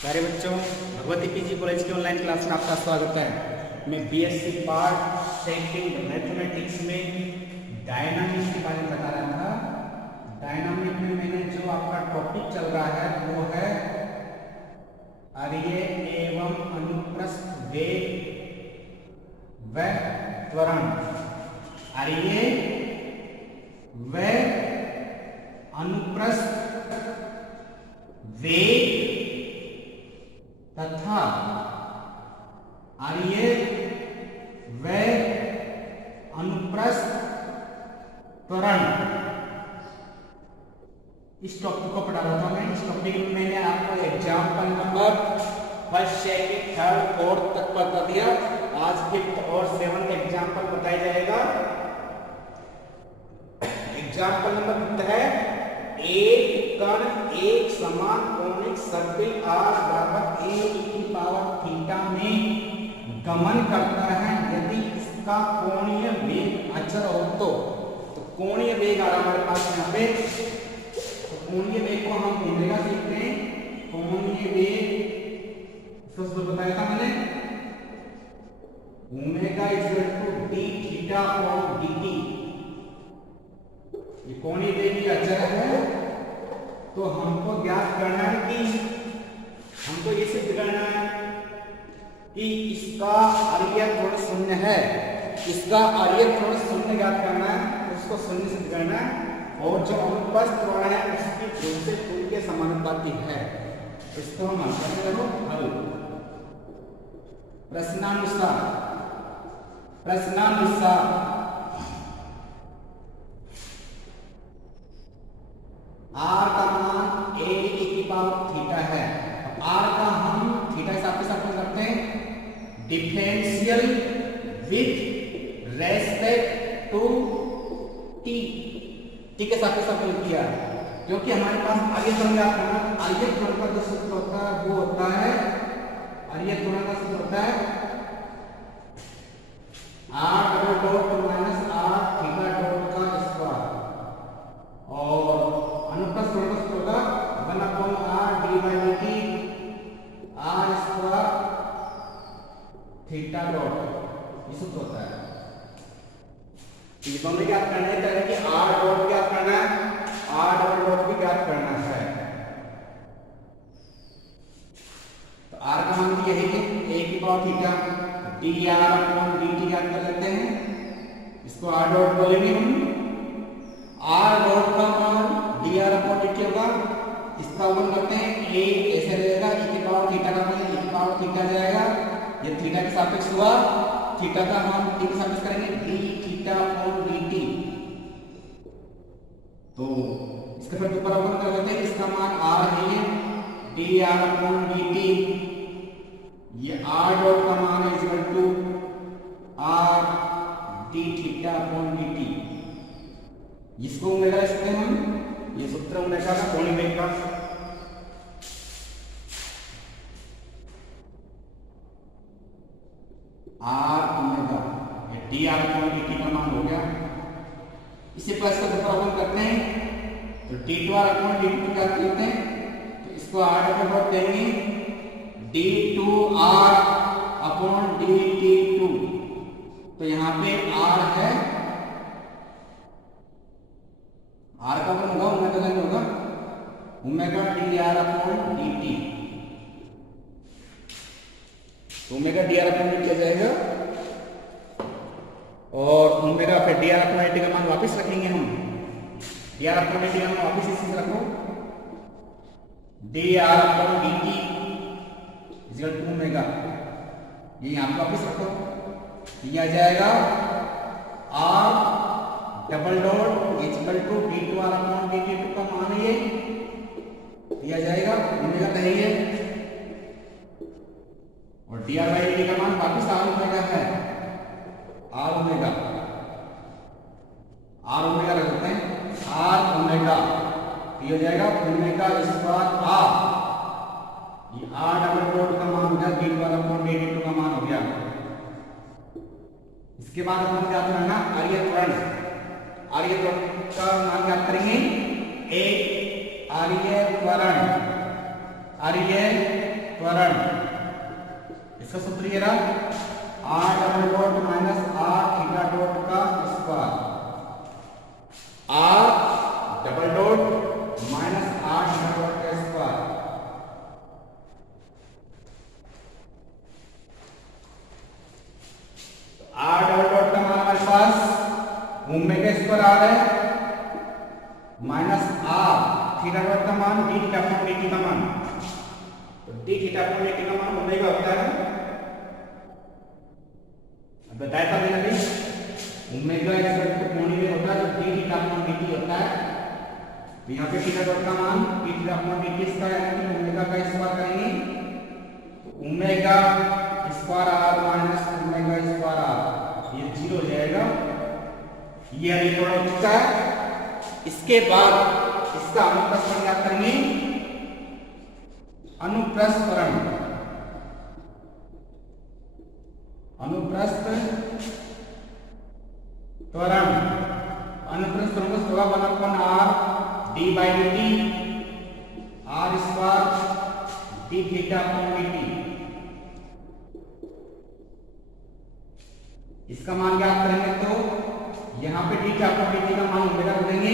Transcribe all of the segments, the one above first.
प्यारे बच्चों, Bhagwati PG college की ऑनलाइन क्लास में आपका स्वागत है। मैं बीएससी पार्ट सेकंड मैथमेटिक्स में डायनामिक्स के बारे में बता रहा था। डायनामिक में मैंने जो आपका टॉपिक चल रहा है वो है अरिय एवं अनुप्रस्थ वेग व त्वरण। अरिय व अनुप्रस्थ वेग तथा अरिय व अनुप्रस्थ त्वरण, इस टॉपिक को पढ़ा रहा था मैं। इस टॉपिक में मैंने आपको example number first, second, third, fourth तक बता दिया। आज फिफ्थ और सेवंथ एग्जाम्पल बताया जाएगा। एग्जाम्पल नंबर फिफ्थ है, एक कण एक समान कोणिक सर्पिल r बराबर a की पावर थीटा में गमन करता है यदि इसका कोणीय वेग अचर हो तो कोणीय वेग आ रहा हमारे पास यहाँ पे। तो कोणीय वेग को हम ओमेगा सीखते हैं। कोणीय वेग इसको बताया था मैंने, omega equal to D theta upon dt। ये कोणीय वेग की अचर है। तो हमको ज्ञात करना है कि हमको ये सिद्ध करना है कि इसका आर्य त्वरण शून्य है। इसका आर्य त्वरण शून्य ज्ञात करना है, उसको शून्य सिद्ध करना है। और जो अनुप्रस्थ त्वरण है उसकी ध्रुव से पुल के समानुपाती है। इसको हम हल करते रहो। हल प्रश्नानुसार r का मान a की पावर थीटा है। अब r का हम थीटा हिसाब के साथ करते हैं differential with respect to t के साथ किया, क्योंकि हमारे पास आर्य त्वरण ज्ञात करना। आर्य त्वरण का जो सूत्र होता है वो होता है, आर्य त्वरण का सूत्र होता है r double dot minus r theta dot का स्क्वायर, और अनुप्रस्थ त्वरण का सूत्र होगा 1/r d/dt r square theta dot. ये सूत्र होता है। तो हमें ज्ञात करना है कि r डॉट ज्ञात करना है, r डबल डॉट भी ज्ञात करना है। तो r का मान दिया है कि a की power theta dr upon dt ज्ञात कर लेते हैं। इसको r डॉट बोलेंगे हम। r डॉट का मान dr अपॉन dt होगा। इसका वन करते हैं a ऐसे रहेगा, e की पावर थीटा का मान e की पावर थीटा जाएगा। ये थीटा के सापेक्ष हुआ, थीटा का मान t के सापेक्ष करेंगे d थीटा अपॉन dt। तो इसके फिर ऊपर अपन कर लेते हैं, इसका मान r है dr अपॉन dt। ये r डॉट का मान है equal to r d theta upon dt। इसको ओमेगा लिखते हैं हम। ये सूत्र ओमेगा का कोणीय वेग का। r ओमेगा ये dr अपॉन dt का मान हो गया। इसे प्लस का ऊपर करते हैं तो d2r अपॉन dt क्या करते हैं, तो इसको r डबल डॉट देंगे d2r अपॉन dt2। तो यहाँ पे r है, r का मान होगा ओमेगा लेंगे होगा ओमेगा dr अपॉन dt। तो ओमेगा dr अपॉन dt क्या जाएगा, और ओमेगा फिर dr अपॉन dt का मान वापस रखेंगे हम। dr अपॉन dt का मान वापस इसी से रखो, dr upon dt equal to omega. ये यहाँ पे वापस रखो, ये आ जाएगा r double dot equal to d2r upon dt2 का मान ये दिया जाएगा, ओमेगा कहेंगे। और dr/dt का मान वापस r ओमेगा है, r ओमेगा रखते हैं r ओमेगा। ये हो जाएगा ओमेगा स्क्वायर r। ये r डबल डॉट का मान हो गया d2r अपॉन dt2 का मान हो गया। इसके बाद हम क्या करना, आर्य त्वरण का मान ज्ञात करेंगे। एक आर्य त्वरण, आर्य त्वरण, इसका सूत्र ये रहा r double dot minus r theta dot का square, r double dot minus r theta dot का स्क्वायर। r डबल डॉट का मान हमारे पास ओमेगा स्क्वायर आ रहा है माइनस r थीटा डॉट का मान d थीटा अपॉन dt का मान, तो d थीटा अपॉन dt का मान ओमेगा होता है। अब बताया था मैंने भी ओमेगा इक्वल टू कोणीय में होता है तो d थीटा अपॉन dt होता है। तो यहाँ पे थीटा डॉट का मान d थीटा अपॉन dt इसका यानी कि ओमेगा का स्क्वायर करेंगे तो omega square r minus omega square r ये 0 हो जाएगा, ये इलेक्ट्रॉन हो चुका है। इसके बाद इसका अनुप्रस्थ त्वरण याद करेंगे, अनुप्रस्थ त्वरण, अनुप्रस्थ त्वरण, अनुप्रस्थ त्वरण को होगा 1 upon r d by dt r square d theta upon dt। इसका मान ज्ञात करेंगे तो यहाँ पे d अपॉन dt का मान ओमेगा रख देंगे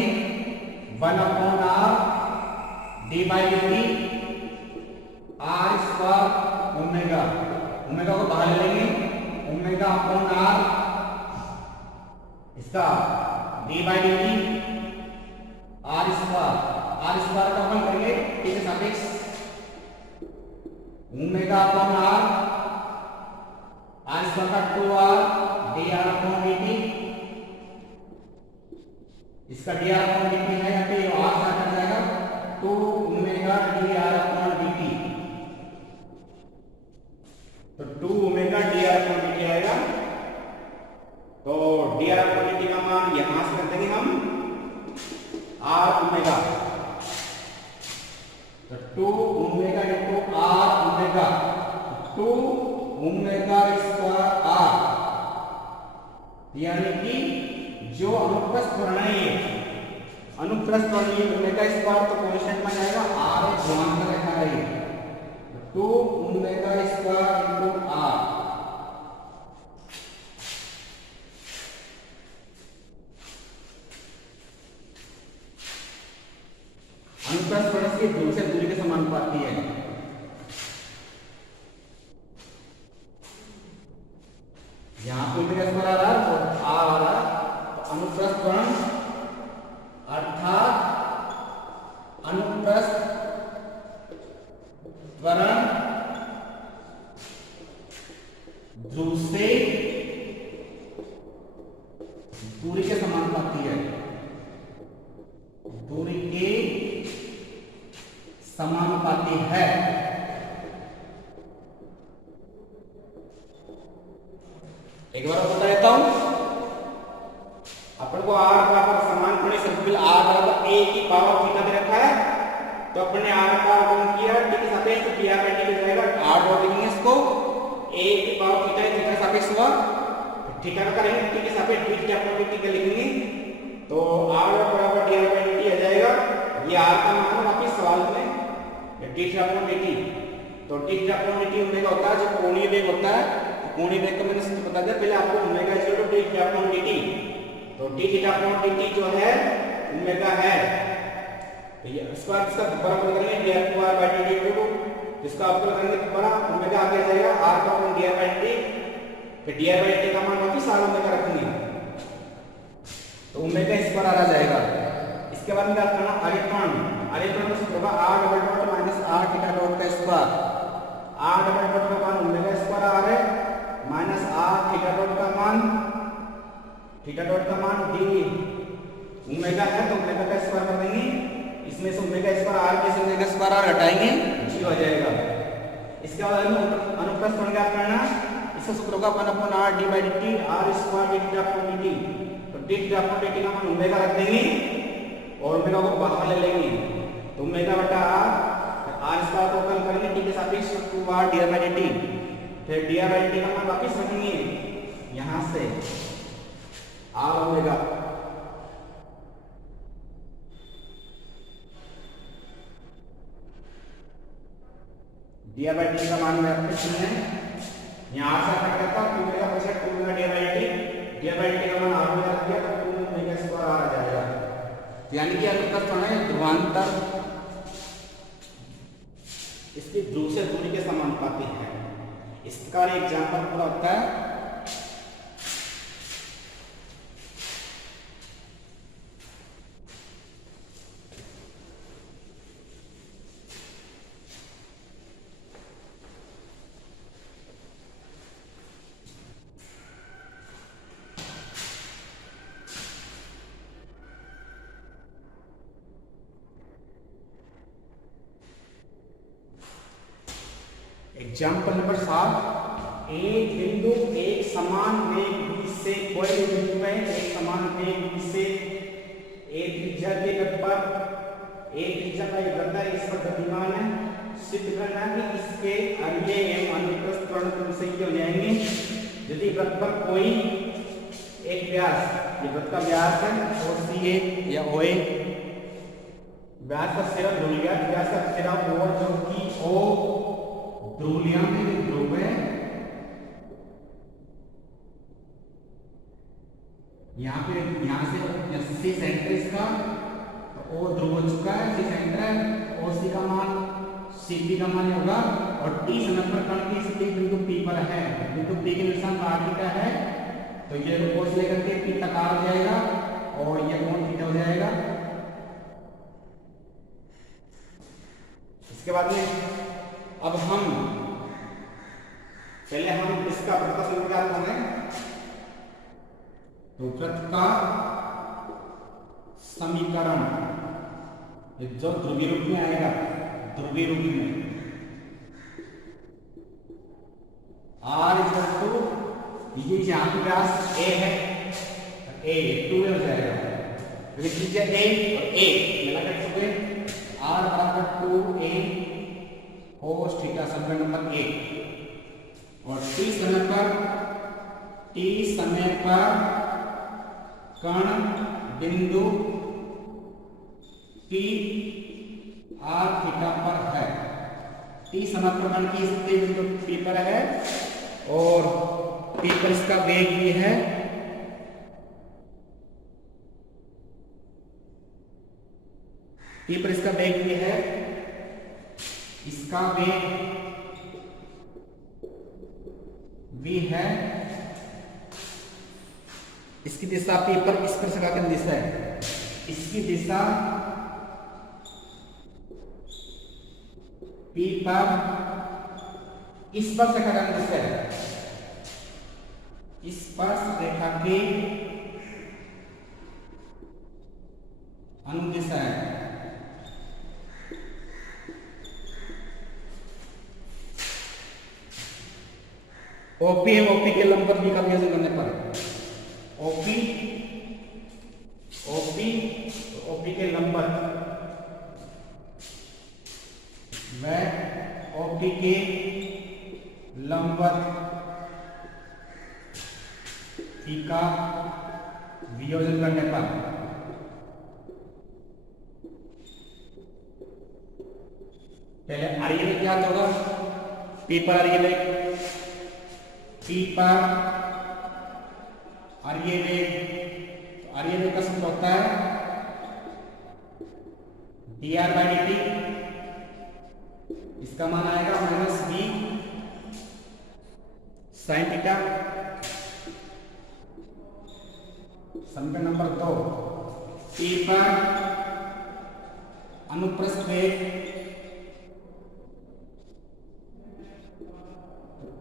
1 upon r d by dt r square omega, omega को बाहर ले लेंगे, ओमेगा अपॉन r इसका d by dt r square का अपन करेंगे t के सापेक्ष ओमेगा अपॉन r स्क्वायर का 2r dr अपॉन dt, इसका dr अपॉन dt है यहाँ पे r साथ आ जाएगा 2 ओमेगा dr अपॉन dt, तो 2 ओमेगा dr अपॉन dt आएगा। तो dr अपॉन dt का मान यहां से कर देंगे हम r ओमेगा, तो 2 omega into r omega, 2 omega square r, यानी कि जो अनुप्रस्थ त्वरण है ये अनुप्रस्थ त्वरण ये ओमेगा स्क्वायर तो कांस्टेंट में जाएगा, r एक ध्रुवांतर रेखा है ये, 2 ओमेगा स्क्वायर इंटू r, अनुप्रस्थ त्वरण की दूर से दूरी के समानुपाती है। यहाँ पे ओमेगा स्क्वायर आ रहा है और r आ रहा है, तो अनुप्रस्थ त्वरण अर्थात अनुप्रस्थ त्वरण ध्रुव से दूरी के समानुपाती है, दूरी के समानुपाती है। एक बार बता देता हूं, अपन को r बराबर समान कोणीय सर्पिल r बराबर a की पावर थीटा दे रखा है, तो अपन ने r का गुणन किया t के सापेक्ष dr बाई dt हो जाएगा, r डॉट लिखेंगे इसको a की पावर थीटा थीटा के सापेक्ष हुआ, थीटा का करेंगे t के सापेक्ष d थीटा अपॉन dt का लिखेंगे, तो r बराबर dr बाई dt आ जाएगा। ये r का मान वापस सवाल में d थीटा अपॉन dt, तो d theta upon dt omega होता है जो कोणीय वेग होता है, कोणीय वेग का मैंने सूत्र बता दिया पहले आपको, omega equal to d theta upon dt, तो d थीटा अपॉन dt जो है ओमेगा है, तो ये इसका दोबारा पता करेंगे dr बाई dt को, इसका अवकल करेंगे तो बड़ा ओमेगा आगे आ जाएगा r का अपॉन dr बाई dt, फिर dr बाई dt का मान वापस r ओमेगा रखेंगे तो ओमेगा स्क्वायर आ जाएगा। इसके बाद में बात करना इलेक्ट्रॉन, इलेक्ट्रॉन का सूत्र होगा r double dot minus r theta dot का स्क्वायर, r डबल डॉट का मान ओमेगा स्क्वायर आ रहा है माइनस r थीटा डॉट का मान, थीटा डॉट का मान d ओमेगा है तो ओमेगा का स्क्वायर कर देंगे, इसमें से ओमेगा स्क्वायर r के से ओमेगा स्क्वायर r हटाएंगे 0 आ जाएगा। इसके बाद में अनुप्रस्थ त्वरण ज्ञात करना, इसका सूत्र होगा 1 upon r d by dt r square d theta upon dt, तो d थीटा अपॉन dt का मान ओमेगा रख देंगे और ओमेगा को बाहर ले लेंगे, तो ओमेगा बटा r स्क्वायर को कल करेंगे t के सापेक्ष 2r d बाई dt, फिर d बाई dt का मान वापस रखेंगे यहां से r omega, D by T का मान आपके शून्य है। यहाँ से क्या कहता है 2 का बचा 2 का डी बाई टी का मान आर में रख दिया तो 2 ओमेगा स्क्वायर आर आ जाएगा। यानी कि अनुप्रस्थ कोण है ध्रुवांतर इसकी ध्रुव से दूरी के समानुपाती है। इसका एक एग्जांपल पूरा होता है एग्जाम्पल नंबर 7। एक बिंदु एक समान वेग v से कोई भी बिंदु है एक समान वेग v से एक त्रिज्या के वृत्त पर एक त्रिज्या का एक वृत्त है इस पर गतिमान है। सिद्ध करना कि इसके अरिय एवं अनुप्रस्थ कोण क्रमशः हो जाएंगे यदि वृत्त पर कोई एक व्यास, ये वृत्त का व्यास है और CA या OA, व्यास का सिरा ध्रुवीय व्यास का सिरा O जो कि O ध्रुलिया में ध्रुव है, यहाँ से सी सेंटर इसका तो ओ ध्रुव हो चुका है, सी सेंटर है और सी का मान CP का मान होगा और टी समय पर कण की स्थिति बिंदु P पर है। बिंदु P के निशान आर का है तो ये कोस लेकर के P तक आ जाएगा और ये कोण थीटा हो जाएगा। इसके बाद में अब हम पहले हम इसका वृत्त का समीकरण करें तो वृत्त का समीकरण जो ध्रुवीय रूप में आएगा, ध्रुवीय रूप में R ये यहाँ पे व्यास A है, A 2A हो जाएगा, त्रिज्या A और A मिला करके R बराबर 2A cos थीटा समीकरण नंबर 1 और t समय पर कण बिंदु P R थीटा पर है। t समय पर कण की स्थिति बिंदु P पर है और P पर इसका वेग भी है। P पर इसका वेग भी है, इसका वेग v है, इसकी दिशा P पर इस पर सका की दिशा है, इसकी दिशा P पर इस पर सका की दिशा है, इस पर रेखा की अनुदिशा है। OP है, OP के लंबवत v का विभाजन करने पर OP के लंबवत व OP के लंबवत p का वियोजन करने पर पहले आर्य क्या होगा, P पर आर्य P पर आर्य का सूत्र होता है dr by dt, इसका मान आएगा माइनस v साइन थीटा। समीकरण नंबर 2 P पर अनुप्रस्थ वेग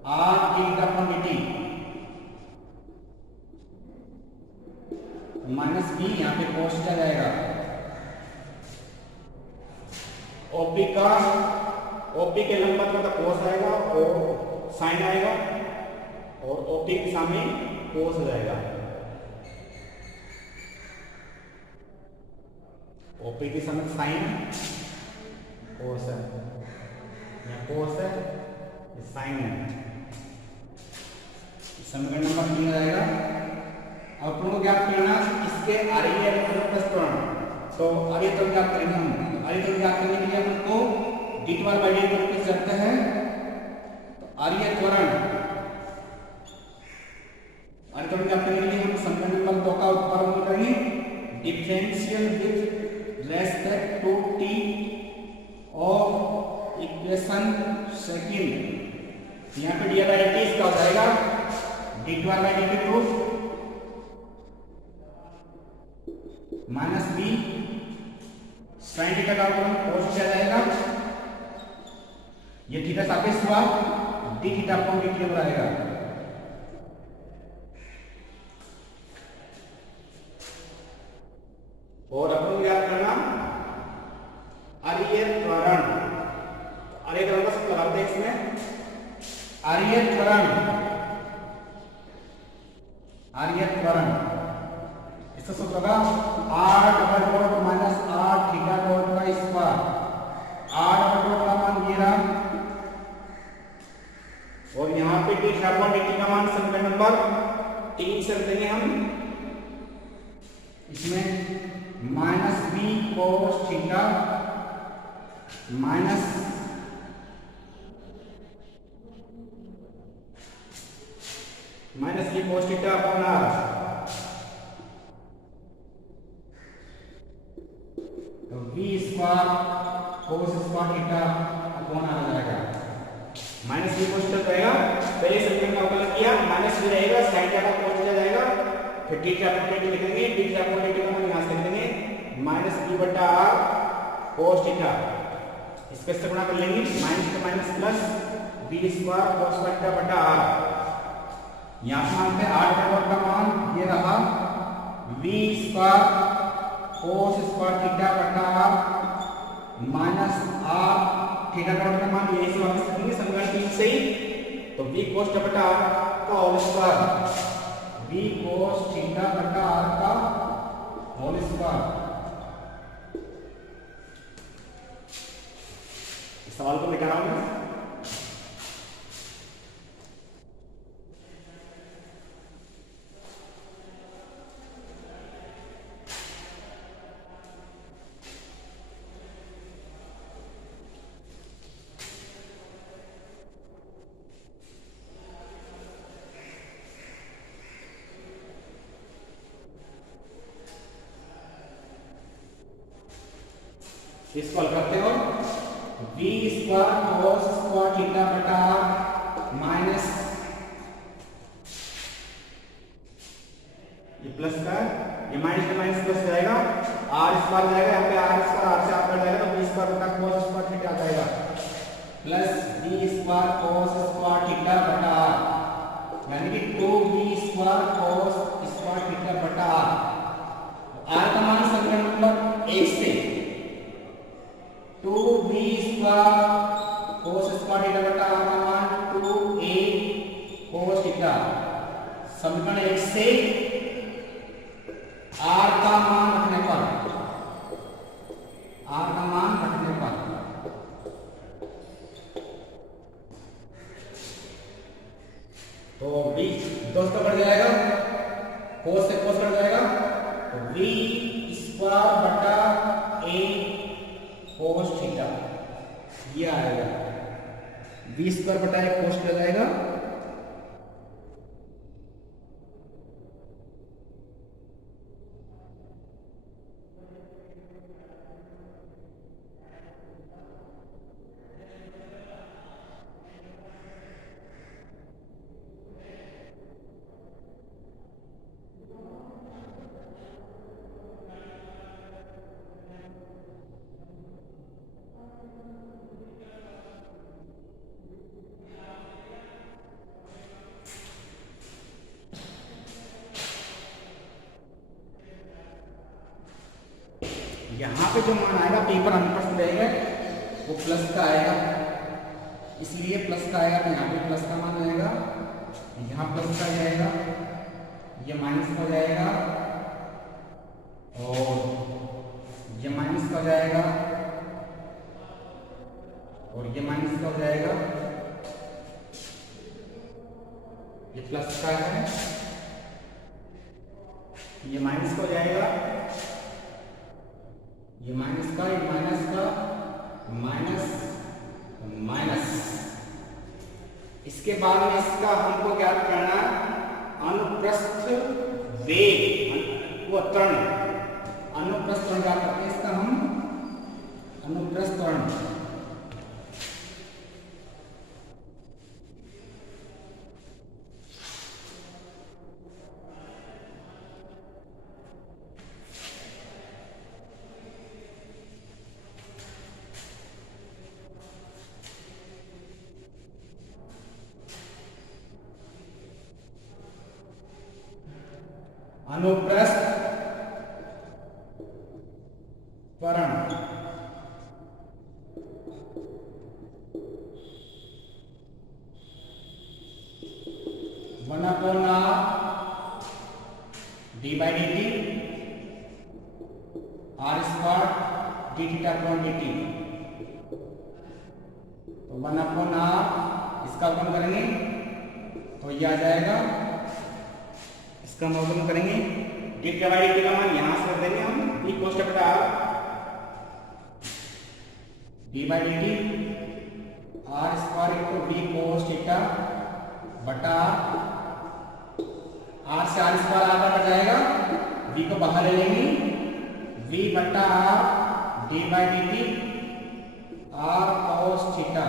R dt माइनस b यहाँ पे cos आ जाएगा। OP के लंबवत का cos आएगा और साइन आएगा और OP के सामने cos हो जाएगा। OP के सामने साइन cos है, यहाँ cos है, साइन है। समीकरण नंबर 3 आएगा। अब तुमको ज्ञात करना इसके आर्य अनुप्रस्थ कोण, तो आर्य तो ज्ञात करेंगे हम। आर्य तो ज्ञात करने के लिए हमको d12 by dt की जरूरत है आर्य त्वरण करने के लिए हम समीकरण नंबर 2 का उत्पादन करेंगे। Differential with respect to T of equation second. यहाँ पे डी बाई डी इसका हो जाएगा D two by D two minus B sine theta का कोस किया जाएगा। ये थीटा सापेक्ष हुआ D theta upon D T आएगा। और अपन याद करना आर्य त्वरण। आर्य त्वरण का सूत्र लगाते हैं इसमें। आर्य त्वरण इसका सूत्र होगा r double dot minus r theta dot का स्क्वायर। r डबल डॉट का मान ये रहा और यहाँ पे d theta upon D t का मान समीकरण नंबर 3 से देंगे हम। इसमें minus b cos theta minus b cos theta upon r. तो b square cos square theta upon r आ जाएगा। माइनस बी कोस थीटा रहेगा, पहले समीकरण का अवकलन किया, माइनस बी रहेगा, साइन थीटा का कोस थीटा जाएगा, फिर d theta upon D t लिखेंगे। D theta upon D t का मान यहां से लिख देंगे माइनस बी बटा आर कोस थीटा। इसके से गुणा कर लेंगे, माइनस से minus plus B square cos square theta बटा आर। यहां से मानते हैं आर बराबर का मान ये रहा b square cos square theta बटा r minus r theta dot का मान यही से वापस करेंगे समीकरण 3 से ही। तो बी कोस थीटा बटा आर का whole square, B cos theta बटा आर का होल स्क्वायर। इस सवाल को लेकर आऊंगा। इसको हल करते हो B square cos square theta बटा माइनस ये प्लस का ये माइनस का माइनस प्लस जाएगा, आर स्क्वायर जाएगा, यहाँ पे आर स्क्वायर आर से आर कट जाएगा, तो बी स्क्वायर बटा कोस स्क्वायर थीटा आ जाएगा plus B square cos square theta बटा आर, यानी कि 2b square cos square theta बटा आर का मान समीकरण नंबर 1 से 2b square cos square theta बटा आर का मान 2a कोस थीटा। समीकरण 1 से आर का मान रखने पर तो b दोस्तों बढ़ जाएगा, कोस से कोस बढ़ जाएगा, तो b स्क्वायर बटा a कोस थीटा ये आएगा, बी स्क्वायर बटा एक कोस थीटा जाएगा। यहाँ पे जो मान आएगा पेपर 100% रहेगा वो प्लस का आएगा, इसलिए प्लस का आएगा, तो यहाँ पे प्लस का मान आएगा, यहाँ प्लस का जाएगा, ये माइनस का जाएगा और ये माइनस का जाएगा और ये माइनस का हो जाएगा, ये प्लस का है, ये माइनस का हो जाएगा, ये माइनस का, ये माइनस का, माइनस माइनस, इसके बाद में इसका हमको ज्ञात करना अनुप्रस्थ वेग वो त्वरण, अनुप्रस्थ त्वरण ज्ञात करते हैं इसका हम, अनुप्रस्थ त्वरण। अनुप्रस्थ त्वरण one upon D by d T R square D theta upon D T. तो वन अपॉन इसका अवकलन करेंगे तो ये आ जाएगा, इसका हम अवकलन करेंगे D theta by d t का मान यहां से रख देंगे हम, ई कोष्ट बटा D by d T R square into d cos theta बटा आर से आर स्क्वायर आधा कट जाएगा, वी को बाहर ले लेंगे, वी बटा r D by d T R cos theta.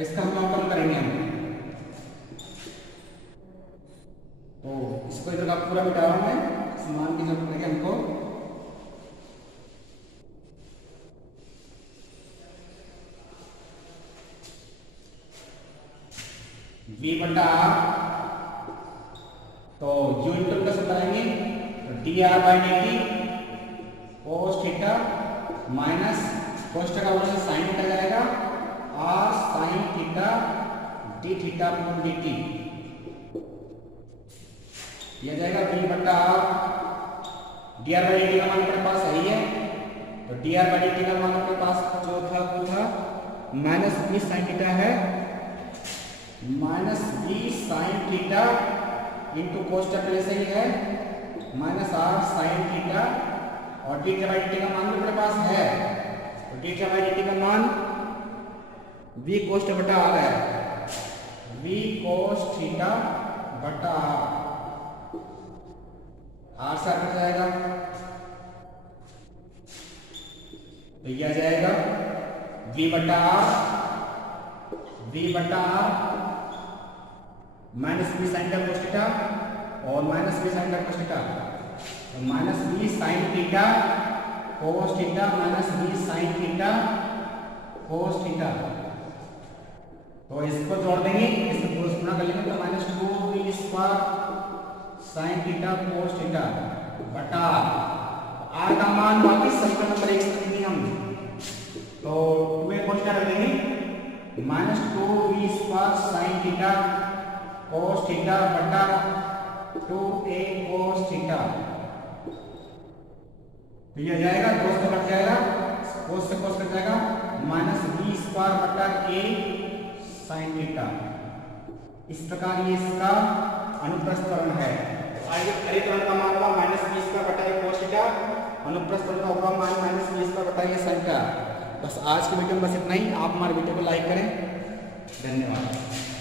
इसका हम अवकलन करेंगे हम, तो इसको इधर का पूरा मिटा रहा हूं मैं, समान की जरूरत पड़ेगी हमको। v बटा आर, तो u इंटू का सब बनाएंगे तो d r by d t cos theta minus कोष्टक का वजन साइन थीटा जाएगा, r sine theta d theta upon D t. यह जाएगा v बटा r, d r by d t का मान अपने पास सही है, तो d r by d t का मान अपने पास जो था वो था माइनस बी साइन थीटा है, minus B sine theta into कोष्टक जैसे ही है माइनस आर साइन थीटा, और डी बाई डी टी का मान भी अपने पास है, तो डी बाई डी टी का मान v कोष्ट बटा आर है, v कोस थीटा बटा आर से कट जाएगा, तो यह आ जाएगा v बटा आर, v बटा r minus B sine theta cos theta और minus B sine theta cos theta, तो minus B sine theta cos theta minus B sine theta cos theta, तो इसको जोड़ देंगे, इसको गुणा कर लेंगे तो माइनस 2b square sine theta cos theta बटा आर का मान वापस समीकरण नंबर 1 से लिखेंगे हम, तो 2a कोस थीटा रख देंगे minus 2b square sine theta cos theta बटा 2a कोस थीटा। तो ये जाएगा, दो से कट जाएगा, कोस से कोस कट जाएगा, माइनस बी स्क्वायर बटा a साइन थीटा। इस प्रकार ये इसका अनुप्रस्थ त्वरण है। आगे अरे त्वरण का मान होगा माइनस बी स्क्वायर बटा a कोस थीटा, अनुप्रस्थ त्वरण का होगा मान माइनस बी स्क्वायर बटा a साइन थीटा। बस आज के वीडियो में बस इतना ही। आप हमारे वीडियो को लाइक करें। धन्यवाद।